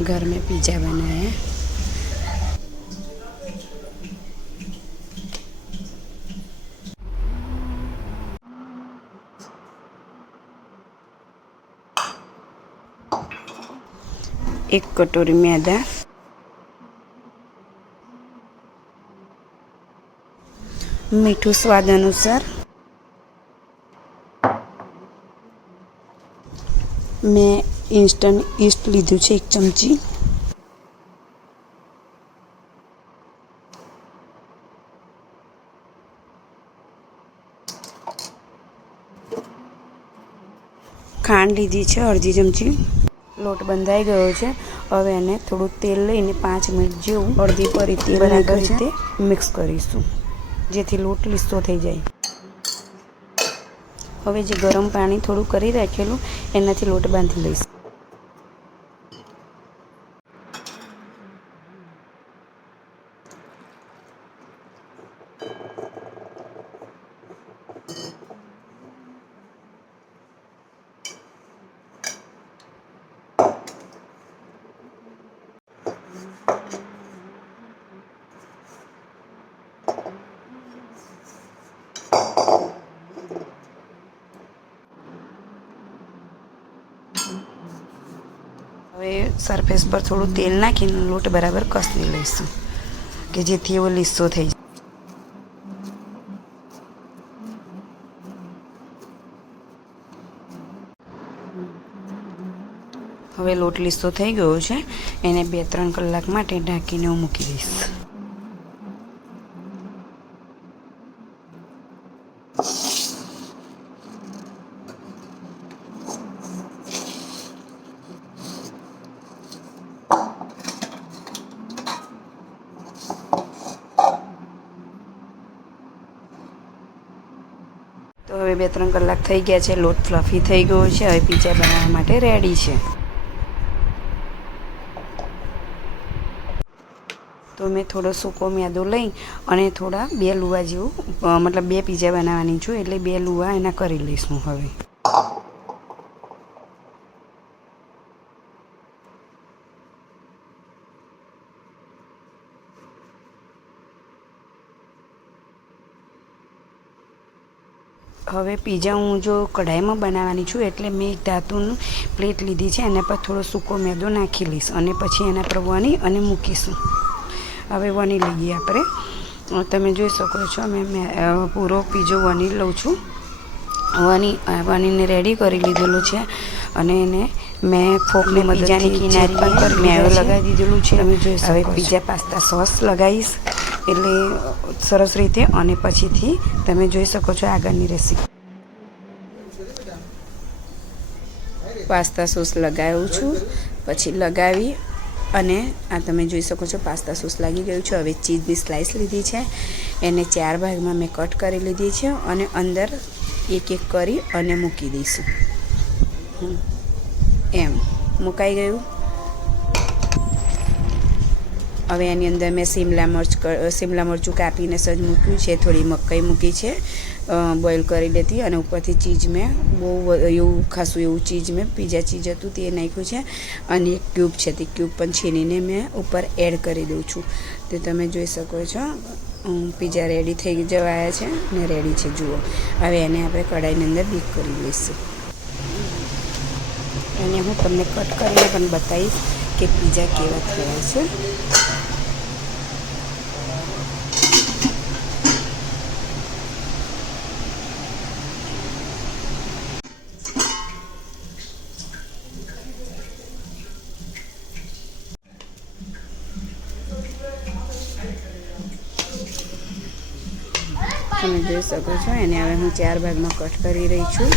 घर में पिज़्ज़ा बनाया। एक कटोरी मैदा, मीठू स्वाद अनुसार, मैं इंस्टंट ईस्ट लीधुं छे 1 चमची, खांड लीधी छे अर्धी चमची। लोट बंधाई गयो छे। हवे एने थोड़ुं तेल लईने 5 मिनिट जेवुं अर्धी परी तेल बराबर रीते मिक्स करीशुं, जेथी लोट લીસો થઈ જાય। હવે જે ગરમ પાણી થોડું કરી રાખેલું એનાથી લોટ બાંધી લઈશ। હવે સરફેસ પર થોડું તેલ નાખીને લોટ બરાબર કસી લઈશું કે જેથી એવો લીસો થઈ જાય। હવે લોટ લીસો થઈ ગયો છે, એને 2-3 કલાક માટે ઢાંકીને હું મૂકી દઈશ। તો હવે 2-3 કલાક થઈ ગયા છે, લોટ ફ્લફી થઈ ગયો છે। હવે પિઝા બનાવવા માટે રેડી છે। તો મેં થોડો સૂકો મેદો લઈ અને થોડા 2 લુવા જેવું મતલબ 2 પિઝા બનાવવાની છું એટલે 2 લુવા એના કરી લઈશું। હવે હવે પિઝા હું જો કઢાઈમાં બનાવવાની છું એટલે મેં એક ધાતુનું પ્લેટ લીધી છે, એના પર થોડો સૂકો મેદો નાખી લઈશ અને પછી એના પર વણી અને મૂકીશું। હવે વણી લઈએ આપણે। તમે જોઈ શકો છો મેં પૂરો પીઝો વણી લઉં છું। વણીને રેડી કરી લીધેલું છે અને એને મેં ફોકની મદદથી કિનારી પર મેયો લગાવી દીધેલું છે। તમે જોઈ શકો। હવે પિઝા પાસ્તા સોસ લગાવીશ એટલે સરસ રીતે અને પછીથી તમે જોઈ શકો છો આગળની રેસીપી। પાસ્તા સોસ લગાવું છું, પછી લગાવી અને આ તમે જોઈ શકો છો પાસ્તા સોસ લાગી ગયું છે। હવે ચીઝની સ્લાઈસ લીધી છે, એને 4 ભાગમાં મેં કટ કરી લીધી છે અને અંદર એક કરી અને મૂકી દઈશું। એમ મુકાઈ ગયું। હવે એની અંદર મેં શિમલા મરચું કાપીને સજ મૂક્યું છે, થોડી મકાઈ મૂકી છે બોઇલ કરી લેતી અને ઉપરથી ચીઝ મેં બહુ એવું ખાસું એવું ચીઝ મેં પિઝા ચીઝ હતું તે નાખ્યું છે અને એક ક્યુબ છે તે ક્યુબ પણ છીનીને મેં ઉપર એડ કરી દઉં છું। તો તમે જોઈ શકો છો પિઝા રેડી થઈ જવાયા છે ને રેડી છે જુઓ। હવે એને આપણે કઢાઈની અંદર ડીપ કરી લઈશું। એને હું તમને કટ કરીને પણ બતાવીશ કે પિઝા કેવા થયા છે। તમે જોઈ શકો છો એને હવે હું 4 ભાગમાં કટ કરી રહી છું।